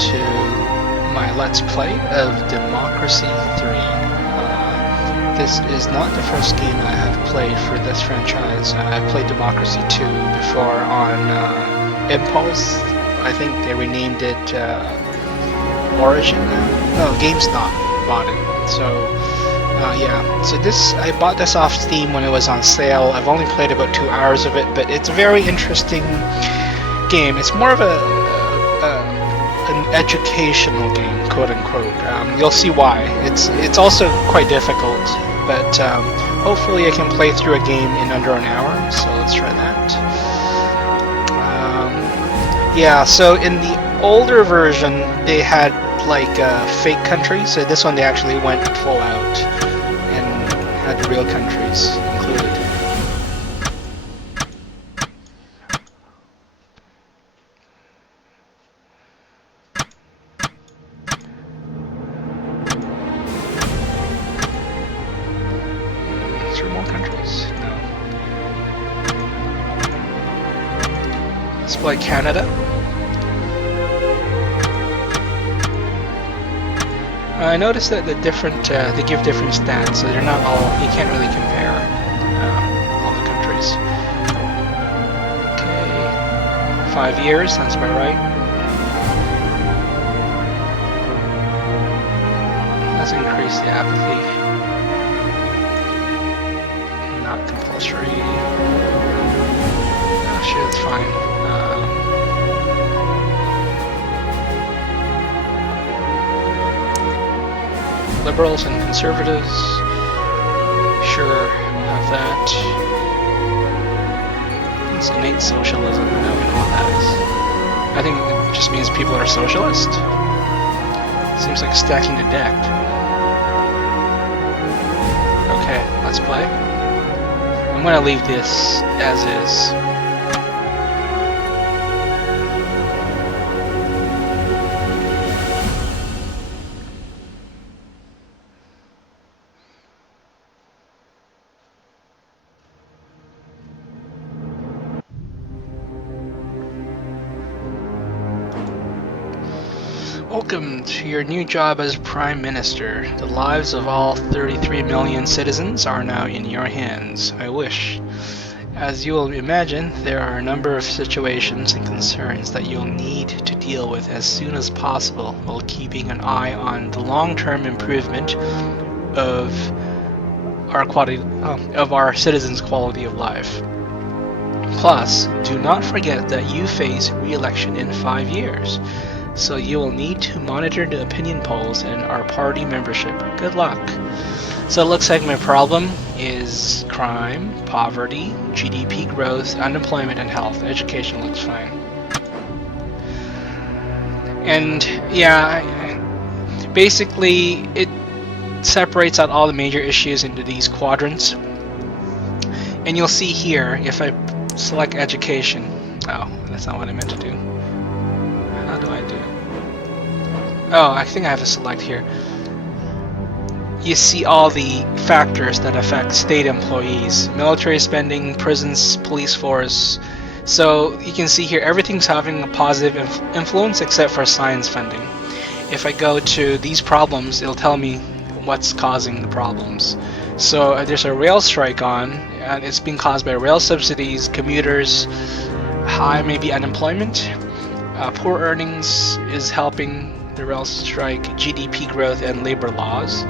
to my Let's Play of Democracy 3. This is not the first game I have played for this franchise. I played Democracy 2 before on Impulse. I think they renamed it Origin now? No, GameStop bought it. So, yeah. So I bought this off Steam when it was on sale. I've only played about 2 hours of it, but it's a very interesting game. It's more of an educational game, quote unquote. You'll see why. It's also quite difficult, but hopefully I can play through a game in under an hour. So let's try that. Yeah. So in the older version, they had like fake countries. So this one they actually went full out and had the real countries included. More countries? No. Let's play Canada. I noticed that they give different stats, so they're not all. You can't really compare all the countries. Okay, 5 years. That's about right. Let's increase the apathy. Not compulsory. Oh shit, it's fine. Liberals and conservatives. Sure, we'll have that. It's innate socialism. I don't even know what that is. I think it just means people are socialist. Seems like stacking the deck. Okay, let's play. I'm going to leave this as is. Welcome to your new job as Prime Minister. The lives of all 33 million citizens are now in your hands. I wish. As you will imagine, there are a number of situations and concerns that you'll need to deal with as soon as possible while keeping an eye on the long-term improvement of our citizens' quality of life. Plus, do not forget that you face re-election in 5 years. So you will need to monitor the opinion polls and our party membership. Good luck. So it looks like my problem is crime, poverty, GDP growth, unemployment, and health. Education looks fine. And yeah, basically it separates out all the major issues into these quadrants. And you'll see here, if I select education, oh, that's not what I meant to do. How do I do? Oh, I think I have to select here. You see all the factors that affect state employees. Military spending, prisons, police force. So you can see here everything's having a positive influence except for science funding. If I go to these problems, it'll tell me what's causing the problems. So there's a rail strike on, and it's being caused by rail subsidies, commuters, high maybe unemployment. Poor earnings is helping the rail strike, GDP growth, and labor laws.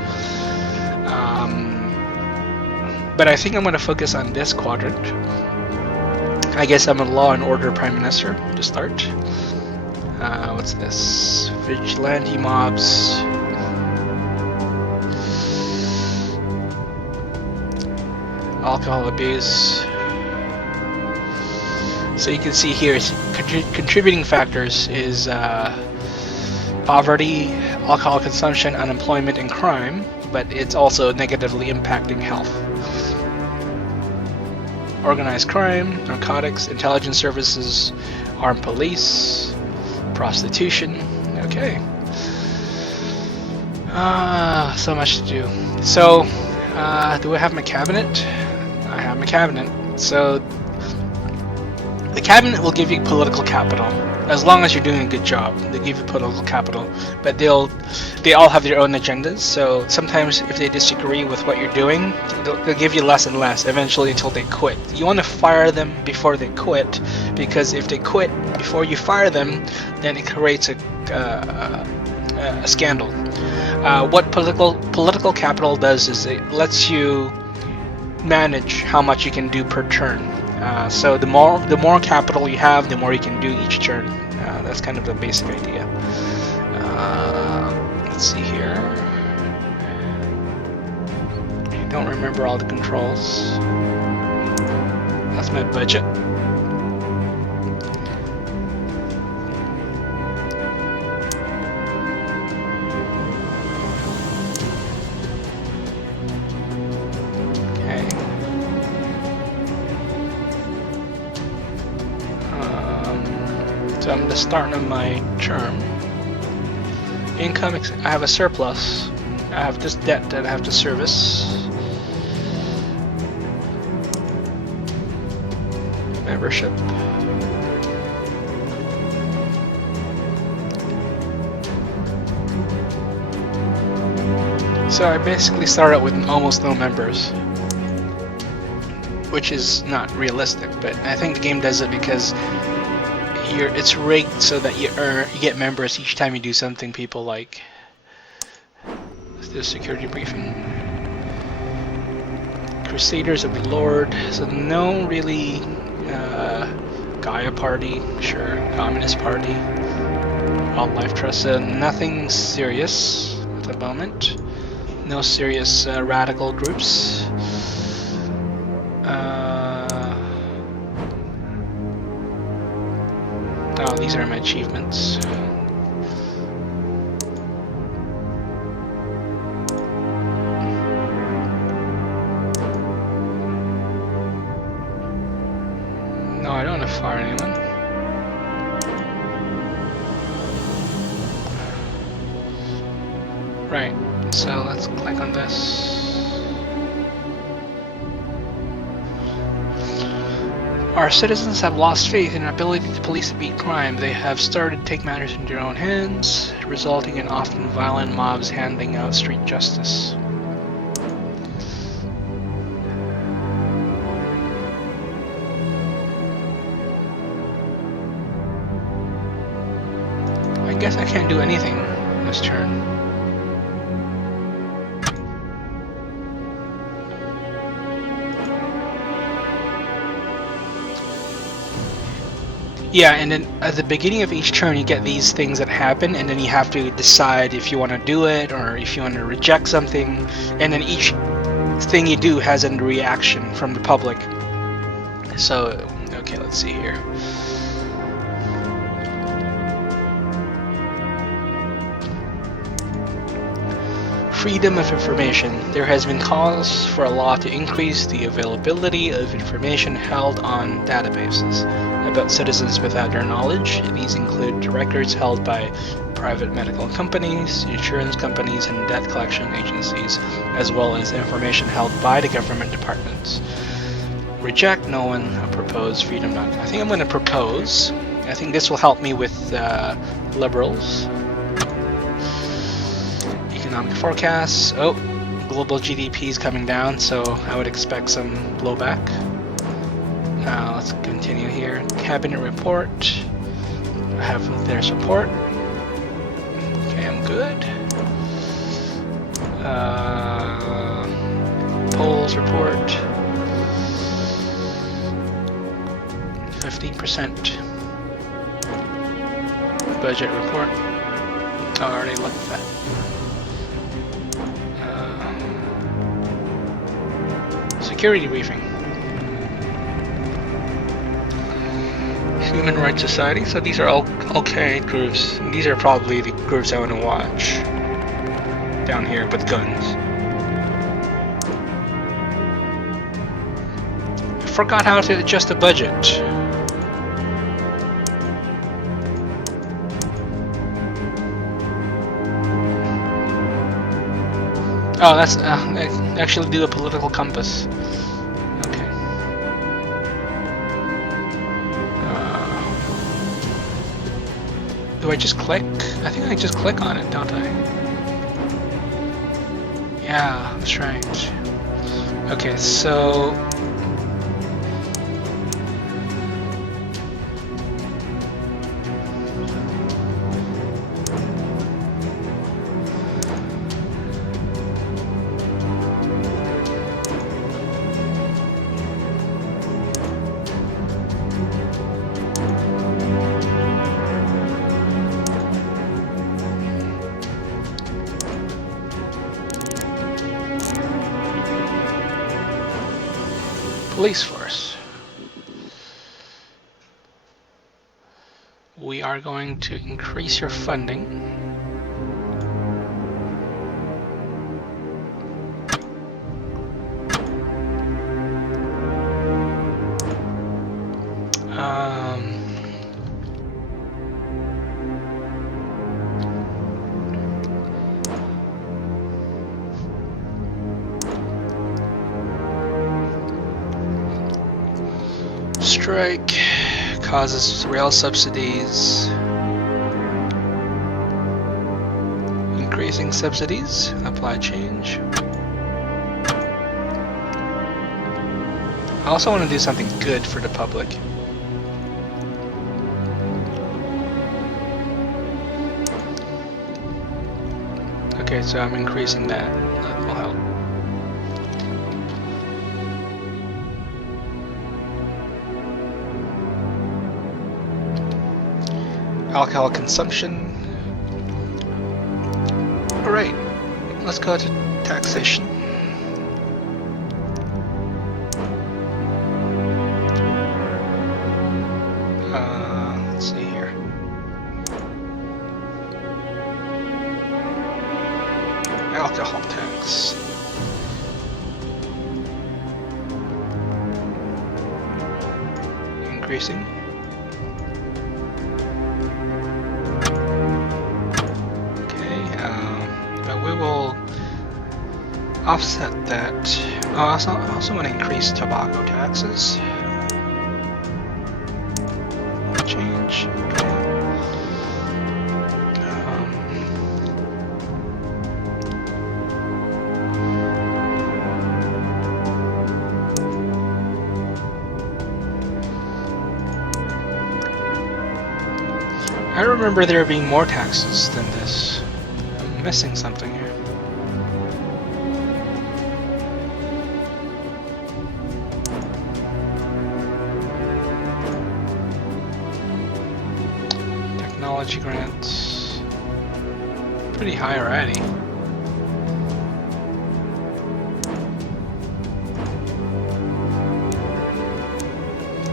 But I think I'm going to focus on this quadrant. I guess I'm a law and order prime minister to start. What's this? Vigilante mobs. Alcohol abuse. So you can see here, contributing factors is poverty, alcohol consumption, unemployment, and crime, but it's also negatively impacting health. Organized crime, narcotics, intelligence services, armed police, prostitution. Okay. So much to do. So, do I have my cabinet? I have my cabinet. So, The cabinet will give you political capital as long as you're doing a good job. They give you political capital, but they all have their own agendas. So sometimes if they disagree with what you're doing, they'll give you less and less eventually until they quit. You want to fire them before they quit, because if they quit before you fire them, then it creates a scandal. What political capital does is it lets you manage how much you can do per turn. So the more capital you have, the more you can do each turn. That's kind of the basic idea. Let's see here. I don't remember all the controls. That's my budget. So I'm at the start of my term. Income, I have a surplus. I have this debt that I have to service. Membership. So I basically start out with almost no members, which is not realistic, but I think the game does it because it's rigged so that you get members each time you do something people like. Let's do a security briefing. Crusaders of the Lord. So no really Gaia Party, sure. Communist Party. Wildlife Trust. So nothing serious at the moment. No serious radical groups. Oh, these are my achievements. No, I don't want to fire anyone. Right, so let's click on this. Our citizens have lost faith in our ability to police and beat crime. They have started to take matters into their own hands, resulting in often violent mobs handing out street justice. I guess I can't do anything this turn. Yeah, and then at the beginning of each turn you get these things that happen, and then you have to decide if you want to do it or if you want to reject something, and then each thing you do has a reaction from the public. So, okay, let's see here. Freedom of information. There has been calls for a law to increase the availability of information held on databases about citizens without their knowledge. These include records held by private medical companies, insurance companies, and debt collection agencies, as well as information held by the government departments. Reject, no one. Propose, freedom, none. I think I'm going to propose. I think this will help me with liberals. Economic forecasts. Oh, global GDP is coming down, so I would expect some blowback. Let's continue here. Cabinet report. I have their support. Okay, I'm good. Polls report. 15%. Budget report. Oh, I already looked at that. Security briefing. Human Rights Society. So these are all okay groups. These are probably the groups I want to watch. Down here with guns. I forgot how to adjust the budget. Oh, that's actually do a political compass. Okay. Do I just click? I think I just click on it, don't I? Yeah, that's right. Okay, so... police force. We are going to increase your funding. Strike causes rail subsidies. Increasing subsidies. Apply change. I also want to do something good for the public. Okay, so I'm increasing that. That will help. Alcohol consumption. Alright, let's go to taxation. Let's see here. Alcohol tax. Increasing. Offset that. I also want to increase tobacco taxes. Change. I remember there being more taxes than this. I'm missing something here. Technology grants. Pretty high already.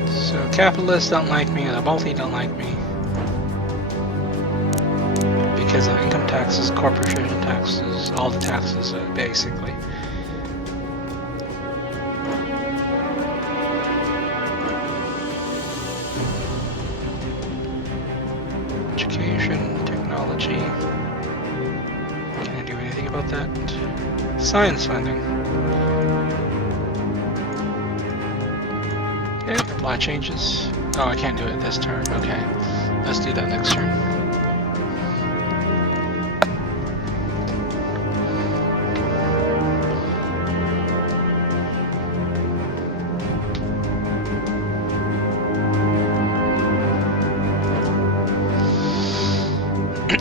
So capitalists don't like me, the multi don't like me. Because of income taxes, corporation taxes, all the taxes basically. Education, technology. Can I do anything about that? Science funding. Okay, apply changes. Oh, I can't do it this turn. Okay, let's do that next turn.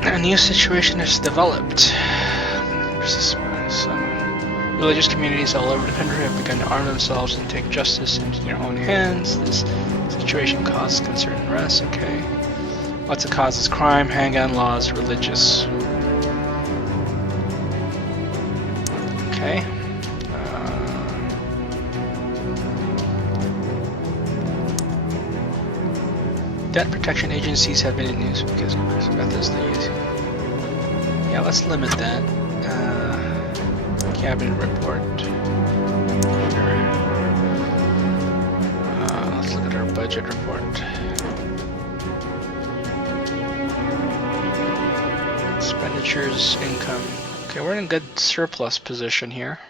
A new situation has developed. Some religious communities all over the country have begun to arm themselves and take justice into their own hands. This situation causes concern and rest. Okay. What's it causes? Crime, handgun laws, religious. Okay. Debt protection agencies have been in use because of methods they use. Yeah, let's limit that. Cabinet report. Sure. Let's look at our budget report. Expenditures, income. Okay, we're in a good surplus position here.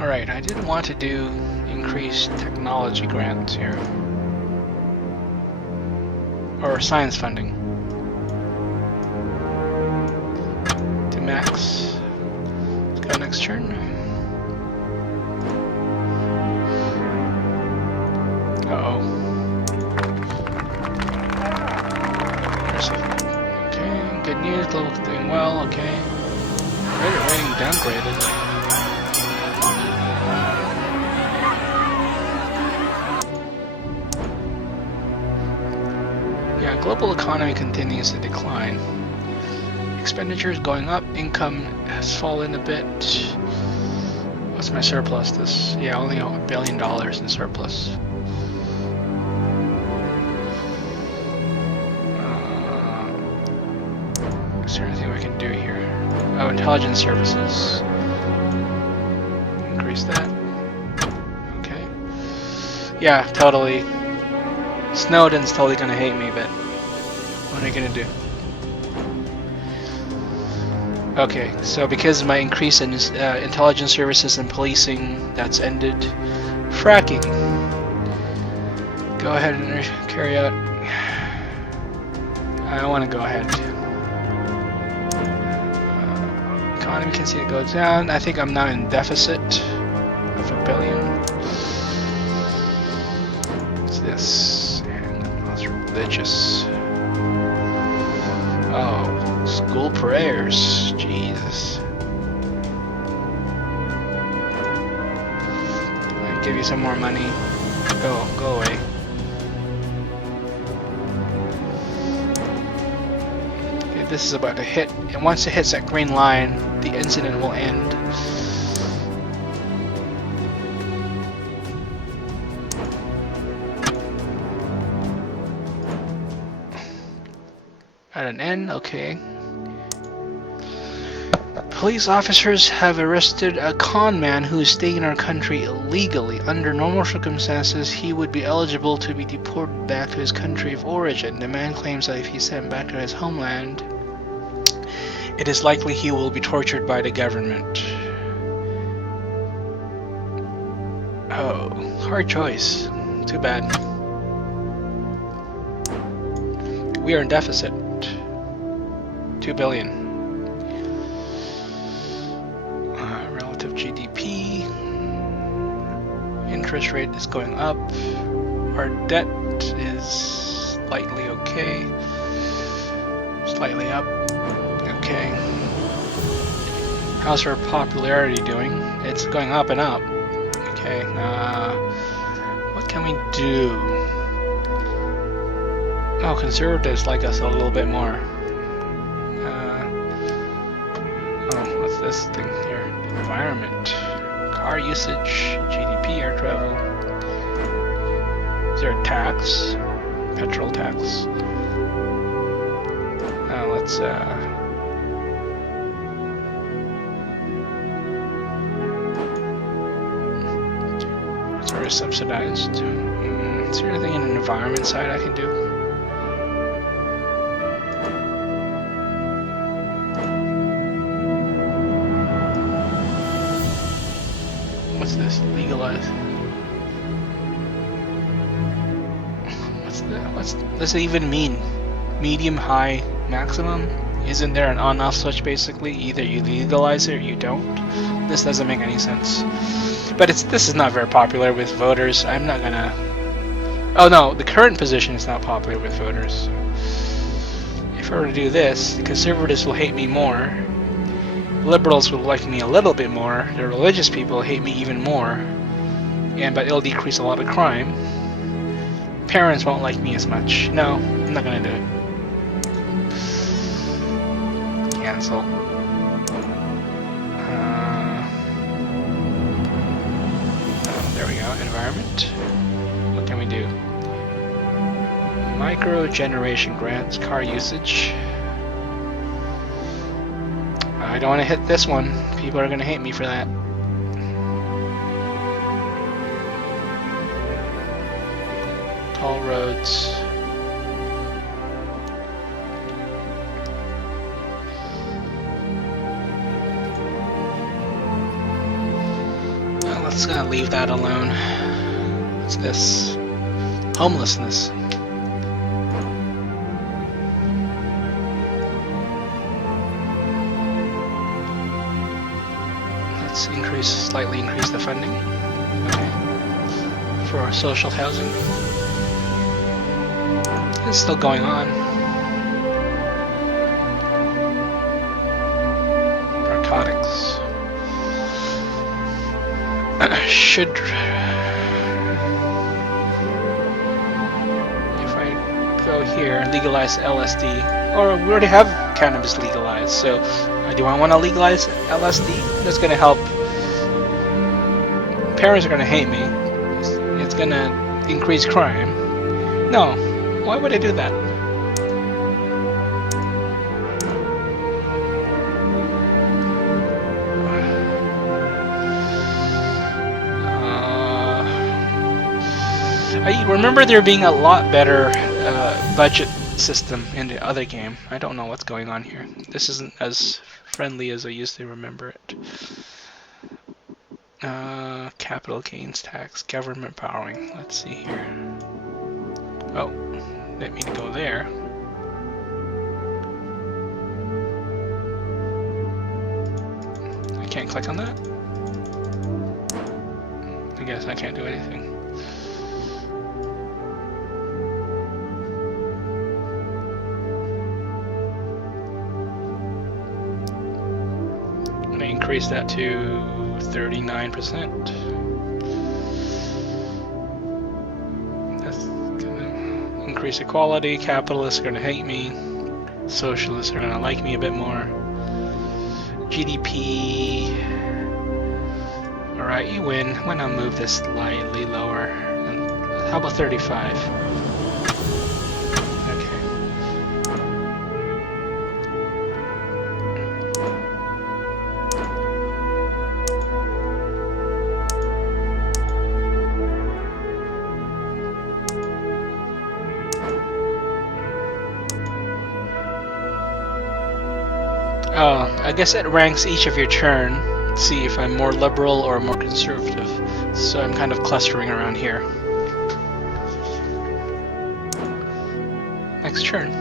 Alright, I did want to do increased technology grants here. Or science funding. To max. Let's go next turn. Uh-oh. Okay, good news, global's doing well, okay. Credit rating downgraded. Global economy continues to decline. Expenditures going up, income has fallen a bit. What's my surplus? Only $1 billion in surplus. Is there anything we can do here? Oh, intelligence services. Increase that. Okay. Yeah, totally. Snowden's totally gonna hate me, but what are you gonna do? Okay, so because of my increase in intelligence services and policing, that's ended. Fracking. Go ahead and carry out. I want to go ahead. Economy can see it go down. I think I'm now in deficit of $1 billion. What's this? And that's religious. Oh, school prayers. Jesus. I'll give you some more money. Go away. Okay, this is about to hit, and once it hits that green line, the incident will end. At an end, okay. Police officers have arrested a con man who is staying in our country illegally. Under normal circumstances, he would be eligible to be deported back to his country of origin. The man claims that if he's sent back to his homeland, it is likely he will be tortured by the government. Oh, hard choice. Too bad. We are in deficit. $2 billion. Relative GDP. Interest rate is going up. Our debt is slightly okay. Slightly up. Okay. How's our popularity doing? It's going up and up. Okay. What can we do? Oh, conservatives like us a little bit more. Oh, what's this thing here? Environment. Car usage, GDP, air travel. Is there a tax? Petrol tax. Let's sort of subsidized. Is there anything in the environment side I can do? What's this? Legalize. What's does it even mean? Medium, high, maximum? Isn't there an on-off switch basically? Either you legalize it or you don't. This doesn't make any sense. But this is not very popular with voters. I'm not gonna. Oh no, the current position is not popular with voters. If I were to do this, the conservatives will hate me more. Liberals will like me a little bit more. The religious people hate me even more. But it'll decrease a lot of crime. Parents won't like me as much. No, I'm not gonna do it. Cancel. There we go. Environment. What can we do? Micro generation grants, car usage. I don't want to hit this one. People are going to hate me for that. Tall roads. let's leave that alone. What's this? Homelessness. Let's slightly increase the funding. Okay. For social housing. It's still going on. Narcotics. Should... If I go here, legalize LSD. Or we already have cannabis legalized, so do I want to legalize LSD? That's going to help. Parents are going to hate me. It's going to increase crime. No. Why would I do that? I remember there being a lot better budget system in the other game. I don't know what's going on here. This isn't as friendly as I used to remember it. Capital gains tax, government borrowing. Let's see here. Oh, didn't mean to go there. I can't click on that. I guess I can't do anything. I'm gonna increase that to 39%. That's gonna increase equality. Capitalists are gonna hate me. Socialists are gonna like me a bit more. GDP. Alright, you win. I'm gonna move this slightly lower. And how about 35? Okay. Oh, I guess it ranks each of your turn. See if I'm more liberal or more conservative. So I'm kind of clustering around here. Next turn.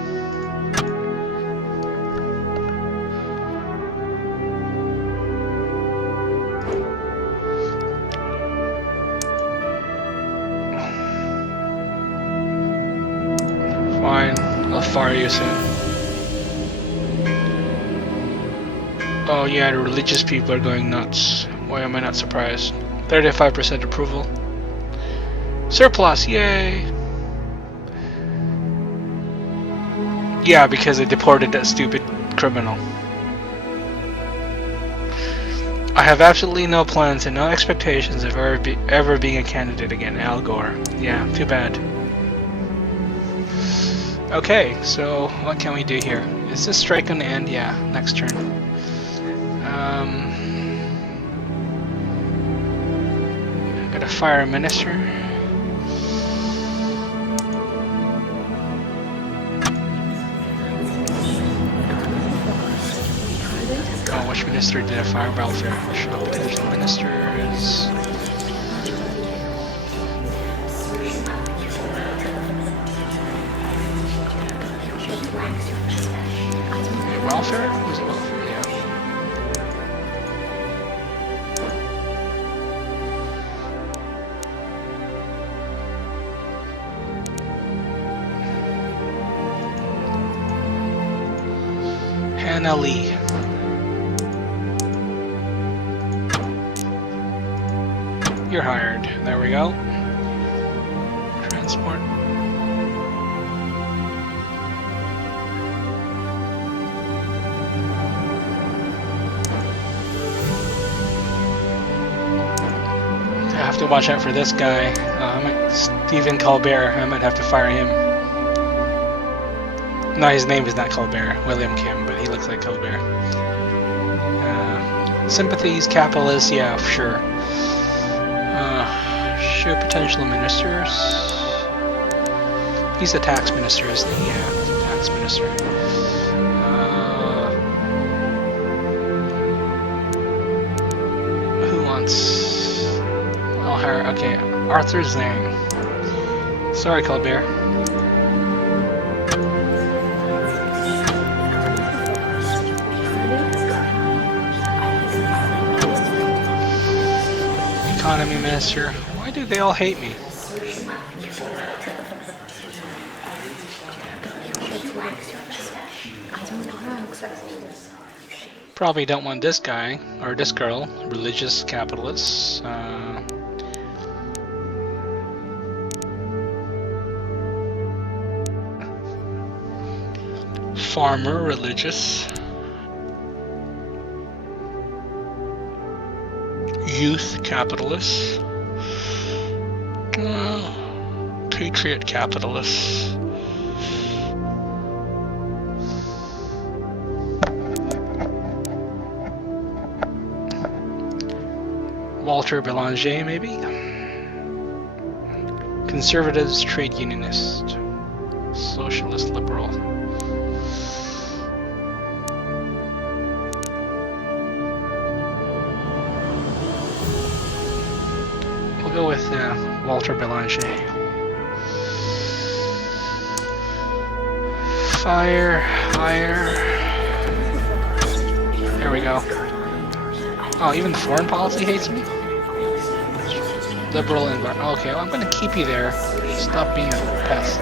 Fine, I'll fire you soon. Oh yeah, the religious people are going nuts. Why am I not surprised? 35% approval. Surplus, yay! Yeah, because they deported that stupid criminal. I have absolutely no plans and no expectations of ever being a candidate again, Al Gore. Yeah, too bad. Okay, so what can we do here? Is this strike on the end? Yeah, next turn. Gotta fire a minister. Oh, which minister did I fire? Welfare. Show potential ministers. Welfare? Was it welfare? Yeah. Hannah Lee. You're hired. There we go. Transport. I have to watch out for this guy. Stephen Colbert. I might have to fire him. No, his name is not Colbert. William Kim, but he looks like Colbert. Sympathies, capitalists, yeah, sure. Show potential ministers. He's a tax minister, isn't he? Yeah, tax minister. Who wants I'll hire. Okay, Arthur Zhang. Sorry, Colbert. Economy Minister. Why do they all hate me? Probably don't want this guy or this girl. Religious capitalists. Farmer, religious. Youth, capitalists. Patriot, capitalists. Walter Belanger, maybe? Conservatives, trade unionist. Socialist, liberal. We'll go with Walter Belanger. Fire. There we go. Oh, even foreign policy hates me? Liberal environment. Okay, well, I'm gonna keep you there. Stop being a pest.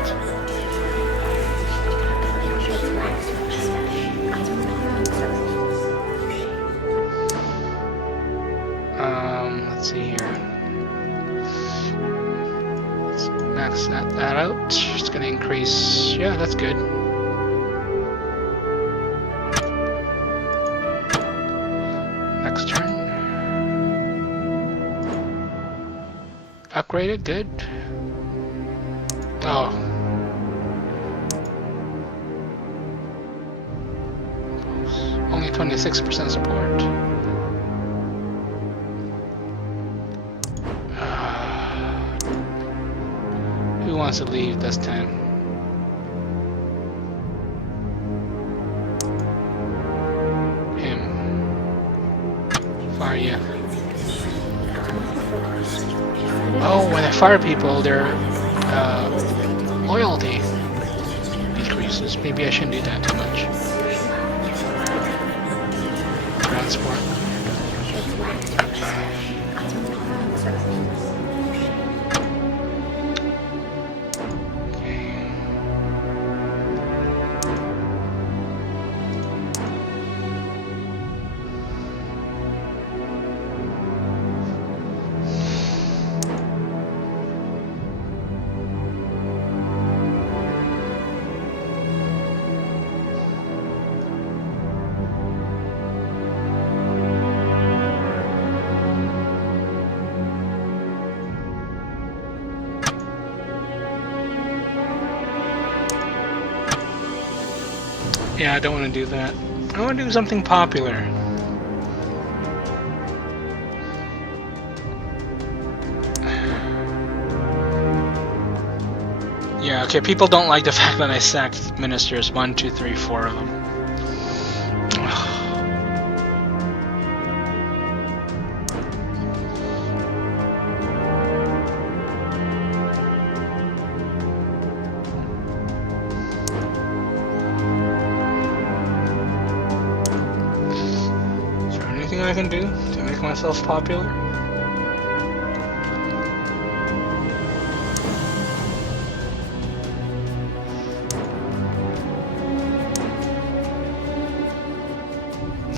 Let's see here. Let's max that out. It's gonna increase. Yeah, that's good. Next turn. Upgraded, good. Oh. Only 26% support. Who wants to leave this time? Him. Fire you. Oh, when I fire people, their loyalty decreases. Maybe I shouldn't do that too much. Transport. Yeah, I don't want to do that. I want to do something popular. Yeah, okay, people don't like the fact that I sacked ministers. 1, 2, 3, 4 of them. I can do to make myself popular?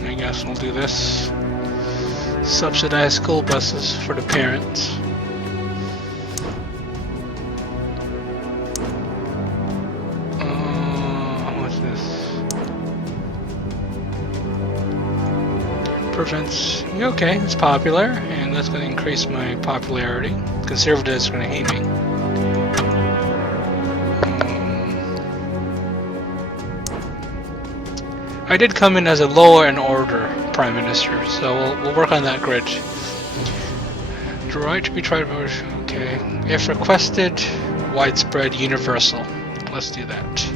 I guess we'll do this. Subsidize school buses for the parents. What's this? Prevents. Okay, it's popular, and that's going to increase my popularity. Conservatives are going to hate me. I did come in as a lower in order prime minister, so we'll work on that grid. The right to be tried. Okay, if requested, widespread, universal. Let's do that.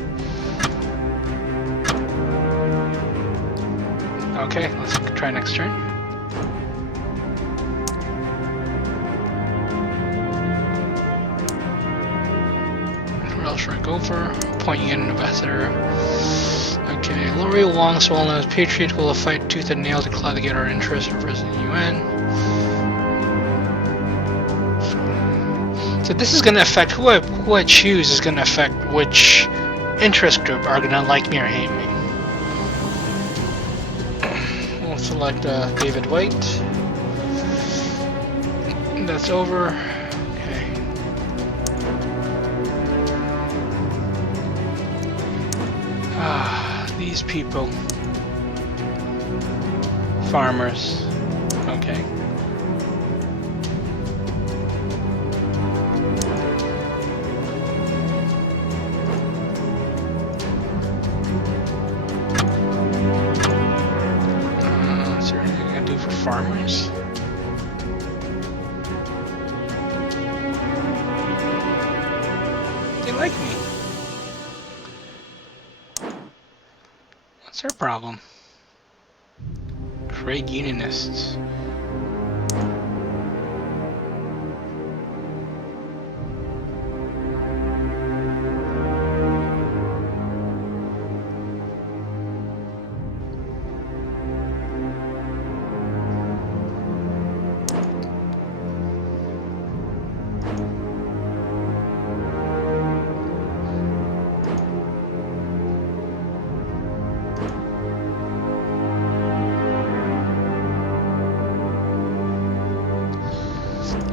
Okay, let's try next turn. strike over. Appoint you an ambassador. Okay, Lori Wong, so well known as patriot, will fight tooth and nail to claw to get our interest in President UN. So this is going to affect who I choose is going to affect which interest group are going to like me or hate me. We'll select David White. That's over. Okay. These people. Farmers. Okay. Is there anything I can do for farmers? They like me. What's their problem? Trade unionists.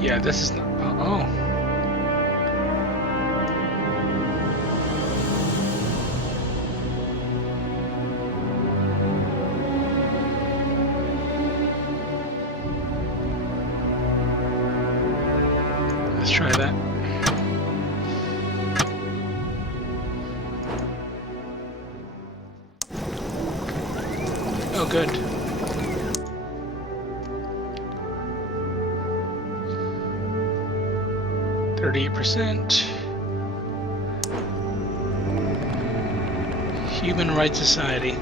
Yeah, this is not. Oh. Let's try that. Oh, good. %. Human Rights Society.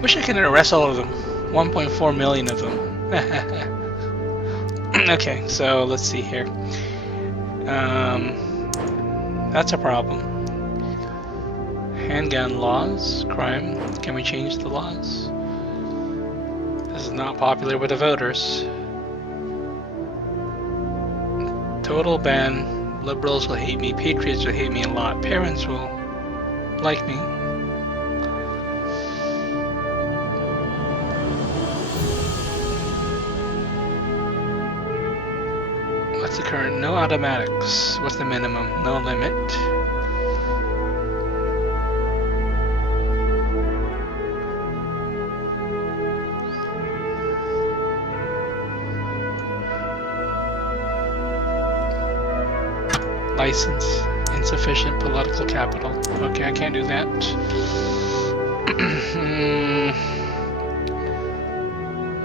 Wish I could arrest all of them. 1.4 million of them. Okay, so let's see here. That's a problem. Handgun laws, crime. Can we change the laws? This is not popular with the voters. Total ban. Liberals will hate me. Patriots will hate me a lot. Parents will like me. What's the current? No automatics. What's the minimum? No limit. License. Insufficient political capital. Okay, I can't do that.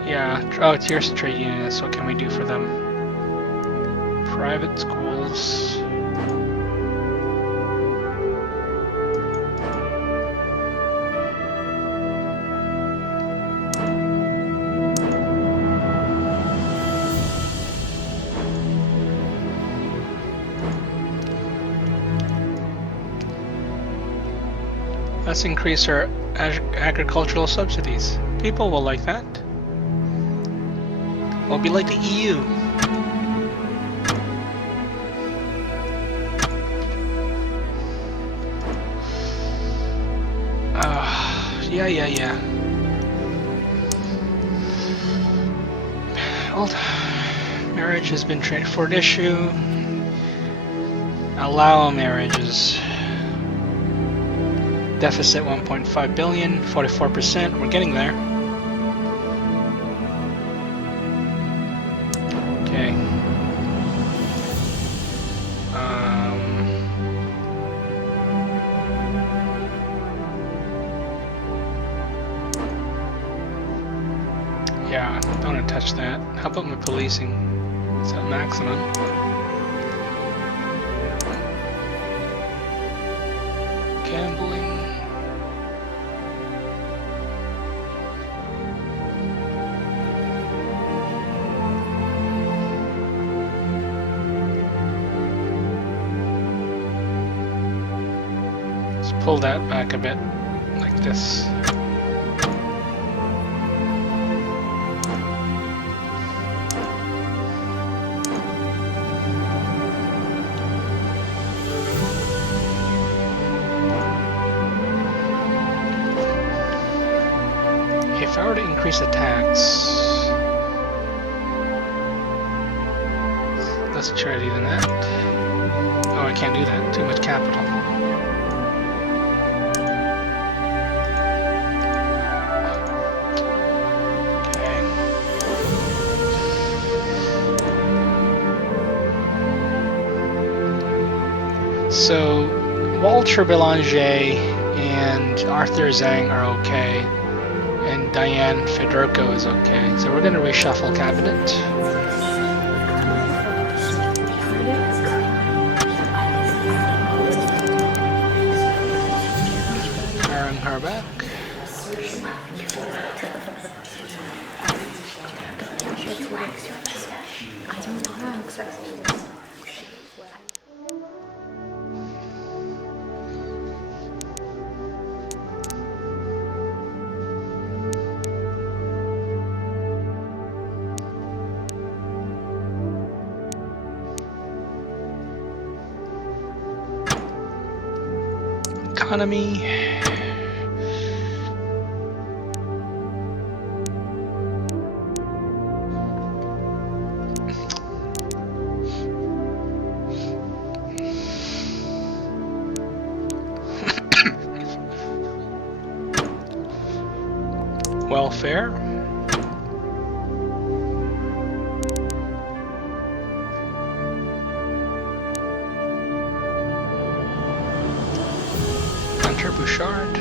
Yeah. Oh, it's yours to trade unions. What can we do for them? Private schools. Let's increase our agricultural subsidies. People will like that. We'll be like the EU. Yeah. Old marriage has been traded for an issue. Allow marriages. Deficit 1.5 billion, 44%. We're getting there. Okay. Yeah, don't want to touch that. How about my policing? Is that maximum? Gambling. pull that back a bit, like this. If I were to increase the tax, let's try to do that. Oh, I can't do that. Too much capital. Okay. So, Walter Belanger and Arthur Zhang are okay, and Diane Federico is okay. So we're going to reshuffle cabinet. Her back. Economy. Welfare. Hunter Bouchard.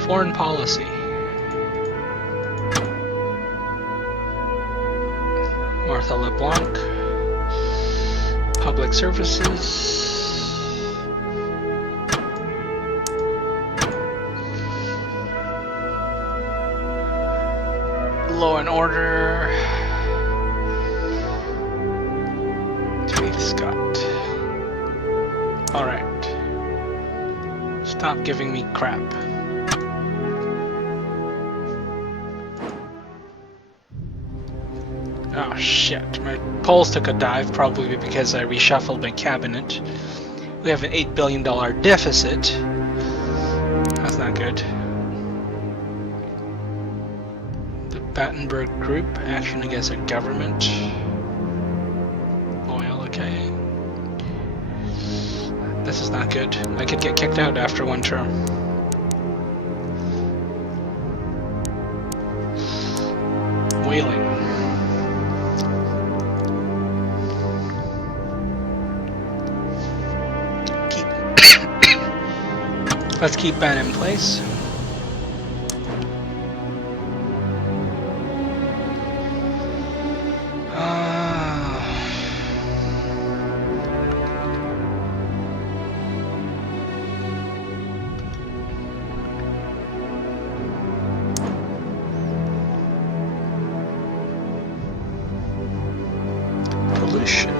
Foreign policy. Martha LeBlanc. Public services. Law and order. Faith Scott. Alright. Stop giving me crap. Oh shit, my polls took a dive, probably because I reshuffled my cabinet. We have an $8 billion deficit. That's not good. Battenberg Group, action against a government. Oil, okay. This is not good. I could get kicked out after one term. Whaling. Let's keep that in place. Pollution.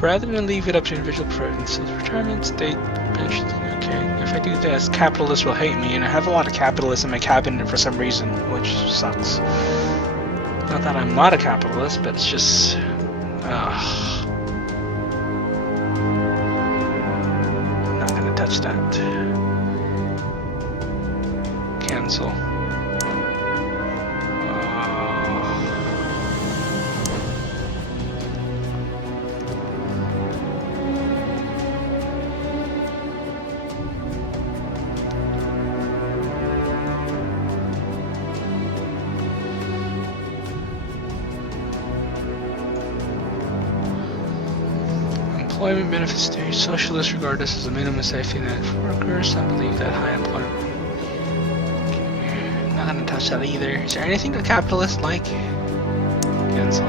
Rather than leave it up to individual provinces, retirement, state, pensions, okay. If I do this, capitalists will hate me, and I have a lot of capitalists in my cabinet for some reason, which sucks. Not that I'm not a capitalist, but it's just... I'm not gonna touch that. Cancel. Employment benefits stage. Socialists regard this as a minimum safety net for workers. Some believe that high employment. Okay. Not gonna touch that either. Is there anything that capitalists like? Cancel.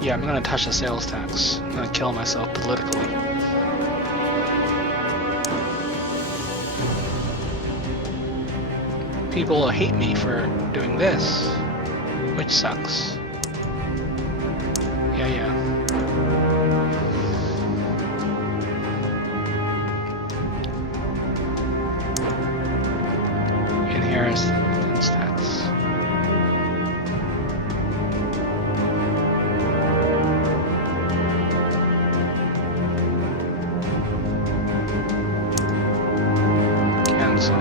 Yeah, I'm gonna touch the sales tax. I'm gonna kill myself politically. People will hate me for doing this, which sucks. Yeah. Inheritance tax. Cancel.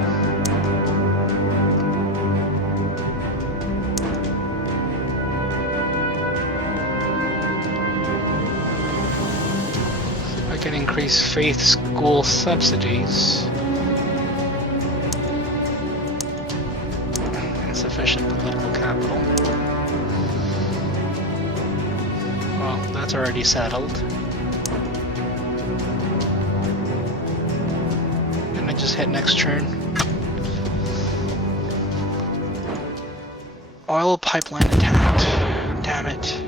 I can increase faith school subsidies. Insufficient political capital. Well, that's already settled. And I just hit next turn. Oil pipeline attacked. Damn it.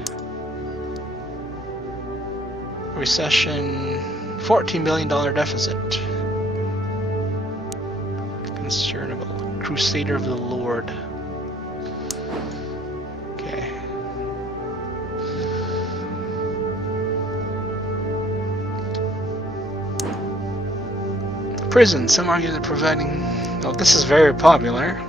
Recession, $14 billion deficit. Concernable. Crusader of the Lord. Okay. Prison. Some argue that providing... Oh, this is very popular.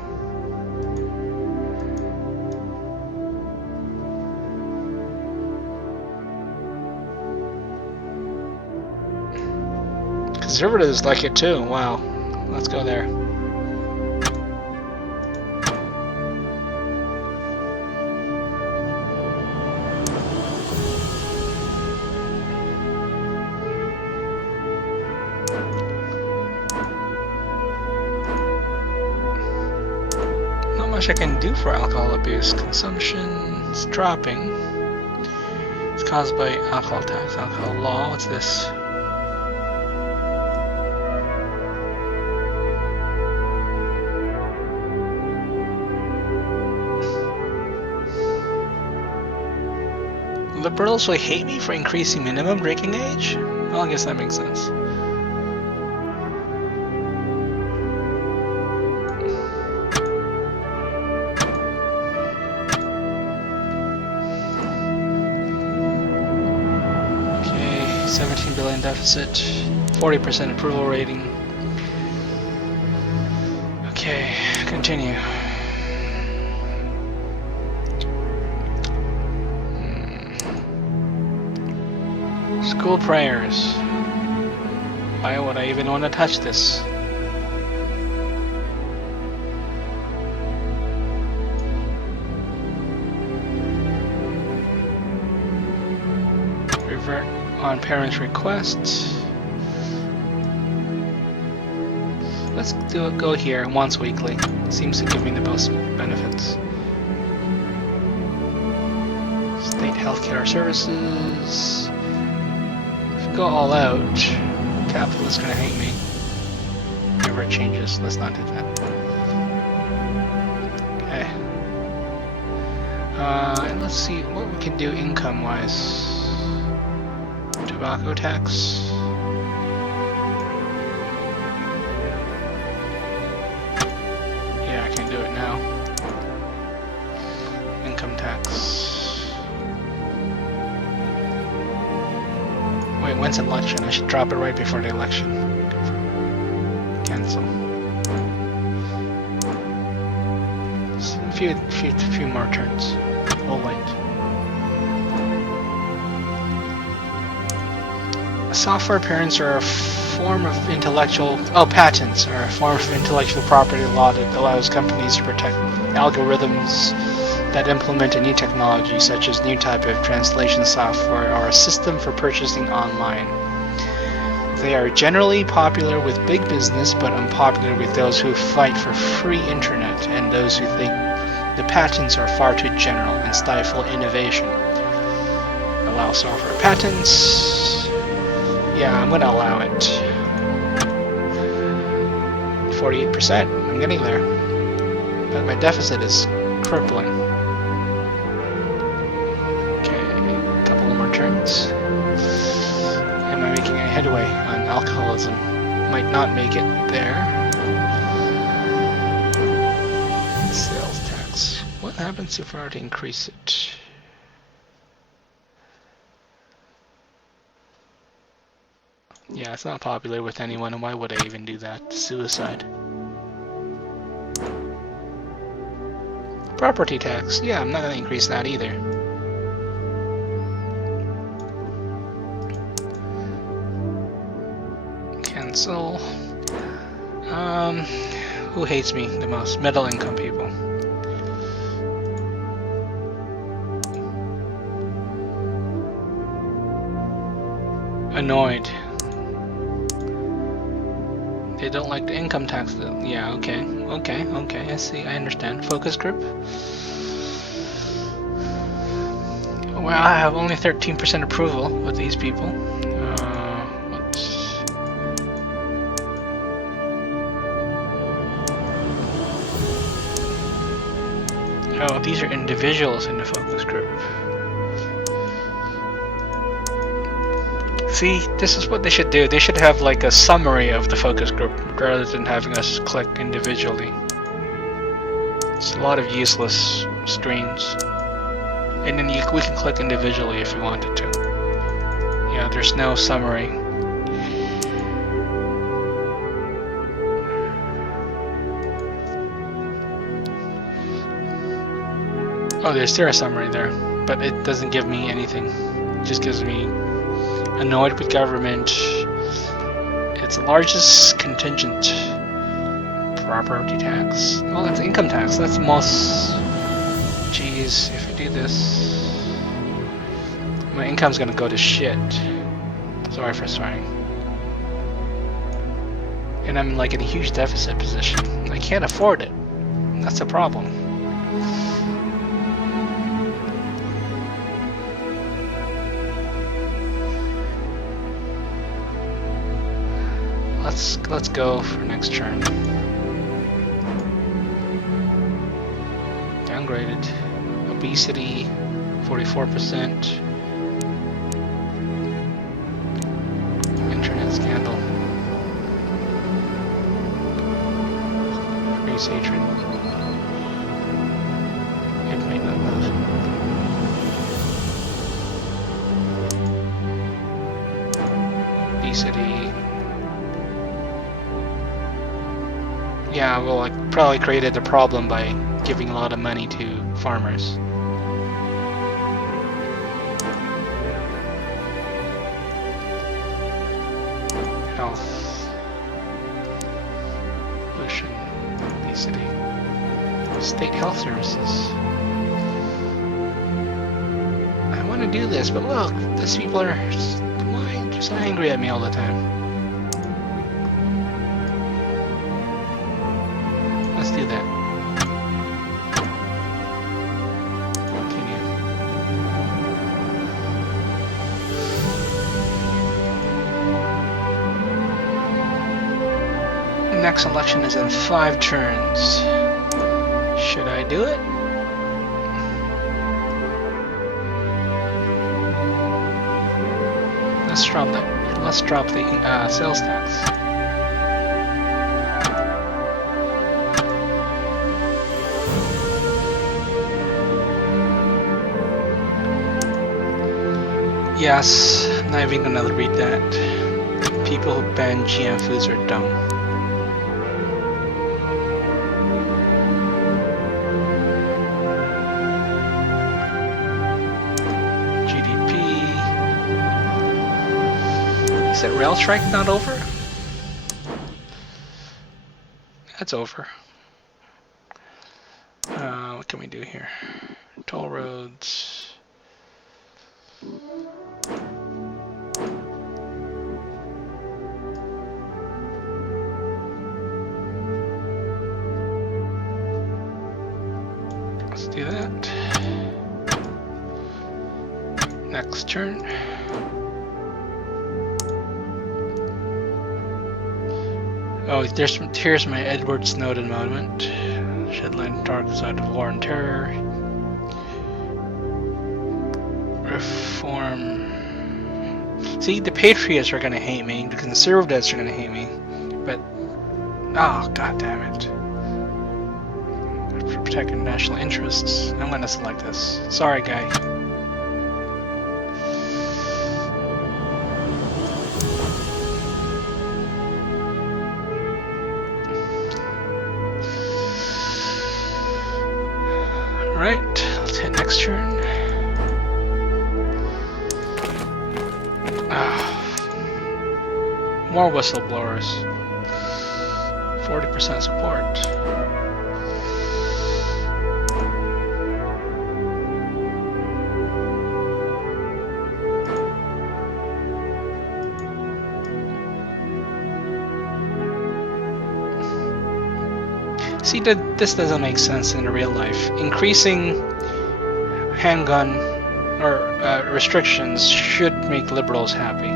Conservatives like it too. Wow. Let's go there. Not much I can do for alcohol abuse. Consumption is dropping. It's caused by alcohol tax, alcohol law. What's this? Liberals will hate me for increasing minimum drinking age? Well, I guess that makes sense. Okay, $17 billion deficit, 40% approval rating. Okay, continue. School prayers. Why would I even want to touch this? Revert on parents' request. Let's go here once weekly. Seems to give me the most benefits. State healthcare services. Go all out. Capitalists gonna hate me. Whenever it changes, let's not do that. Okay. And let's see what we can do income-wise. Tobacco tax. Yeah, I can do it now. Income tax. Wait, when's election? I should drop it right before the election. Cancel. A few more turns. We'll wait. Software patents are a form of intellectual... Oh, patents are a form of intellectual property law that allows companies to protect algorithms that implement a new technology, such as new type of translation software or a system for purchasing online. They are generally popular with big business, but unpopular with those who fight for free internet and those who think the patents are far too general and stifle innovation. allow software patents. Yeah, I'm gonna allow it. 48%. I'm getting there. But my deficit is crippling. Okay, a couple more turns. Am I making any headway on alcoholism? Might not make it there. Sales tax. What happens if I were to increase it? Yeah, it's not popular with anyone, and why would I even do that? Suicide. Property tax. Yeah, I'm not going to increase that either. Cancel. Who hates me the most? Middle income people. Annoyed. They don't like the income tax though. Yeah, okay, I see, I understand. Focus group. Well, I have only 13% approval with these people. Oh, these are individuals in the focus group. See, this is what they should do. They should have like a summary of the focus group rather than having us click individually. It's a lot of useless screens. And then we can click individually if we wanted to. Yeah, there's no summary. Oh, there's still a summary there, but it doesn't give me anything. It just gives me annoyed with government. It's the largest contingent. Property tax. Well, that's income tax. That's the most. Jeez, if I do this, my income's gonna go to shit. Sorry for swearing. And I'm like in a huge deficit position. I can't afford it. That's the problem. Let's go for next turn. Downgraded. Obesity, 44%. Internet scandal. Race hatred. It might not move. Obesity. Yeah, well, I probably created a problem by giving a lot of money to farmers. Health. Pollution. Obesity. State health services. I want to do this, but look, these people are just angry at me all the time. Let's do that. Continue. Next election is in 5 turns. Should I do it? Let's drop the sales tax. Yes, not even gonna read that. People who ban GM foods are dumb. GDP. Is that rail strike not over? That's over. What can we do here? Toll roads. Let's do that. Next turn. Oh, here's my Edward Snowden moment. Shetland dark side of war and terror. Reform. See, the Patriots are gonna hate me, the Conservatives are gonna hate me, but oh god damn it. For protecting national interests, I'm gonna select this. Sorry, guy. Alright, let's hit next turn. More whistleblowers. 40% support. See, this doesn't make sense in real life. Increasing handgun or restrictions should make liberals happy.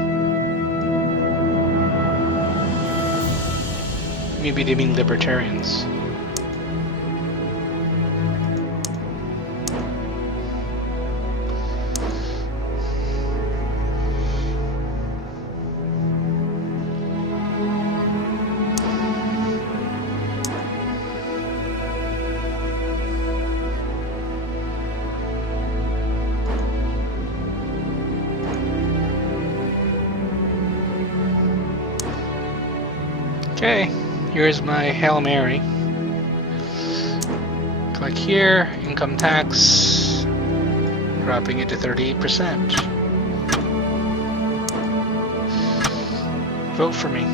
Maybe they mean libertarians. Okay, here's my Hail Mary. Click here, income tax, dropping it to 38%. Vote for me.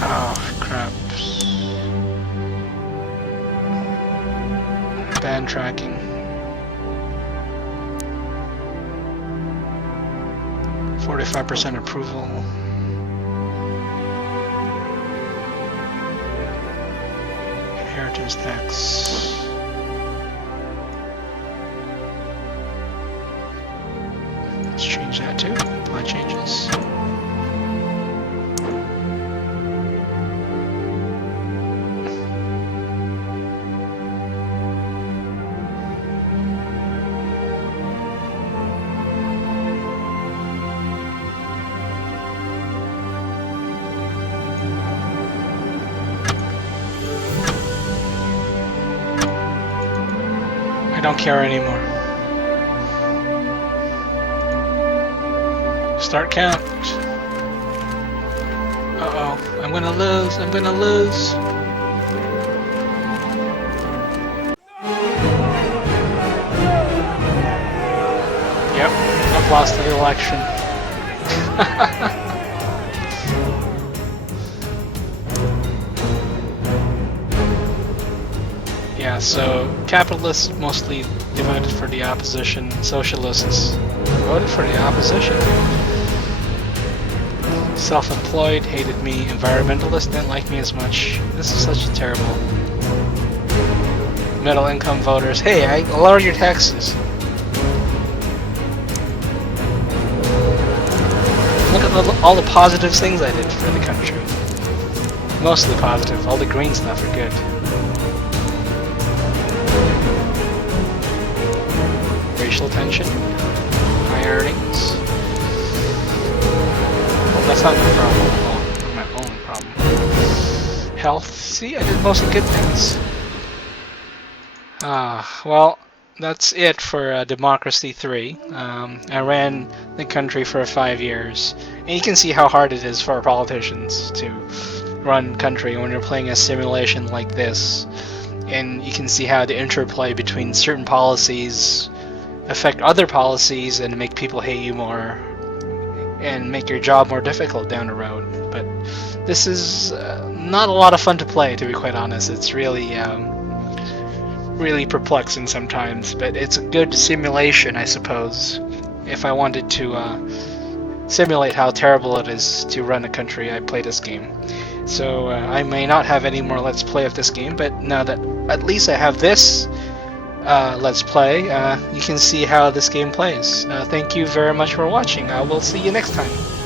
Oh, crap. Ban tracking. %approval. Inheritance tax. Let's change that too. Apply changes. I don't care anymore. Start count. Uh-oh, I'm gonna lose, I'm gonna lose. Yep, I've lost the election. Yeah, so capitalists mostly voted for the opposition, socialists voted for the opposition. Self-employed hated me, environmentalists didn't like me as much. This is such a terrible. Middle income voters, hey, I lowered your taxes. Look at all the positive things I did for the country. Mostly positive, all the green stuff are good. Racial tension, high earnings. Well, that's not my problem. Well, my only problem. Health. See, I did mostly good things. Well, that's it for Democracy 3. I ran the country for 5 years, and you can see how hard it is for politicians to run country when you're playing a simulation like this. And you can see how the interplay between certain policies affect other policies and make people hate you more and make your job more difficult down the road. But this is not a lot of fun to play, to be quite honest. It's really really perplexing sometimes, but it's a good simulation, I suppose. If I wanted to simulate how terrible it is to run a country, I play this game. So I may not have any more Let's Play of this game, but now that at least I have this Let's Play, you can see how this game plays. Thank you very much for watching. I will see you next time.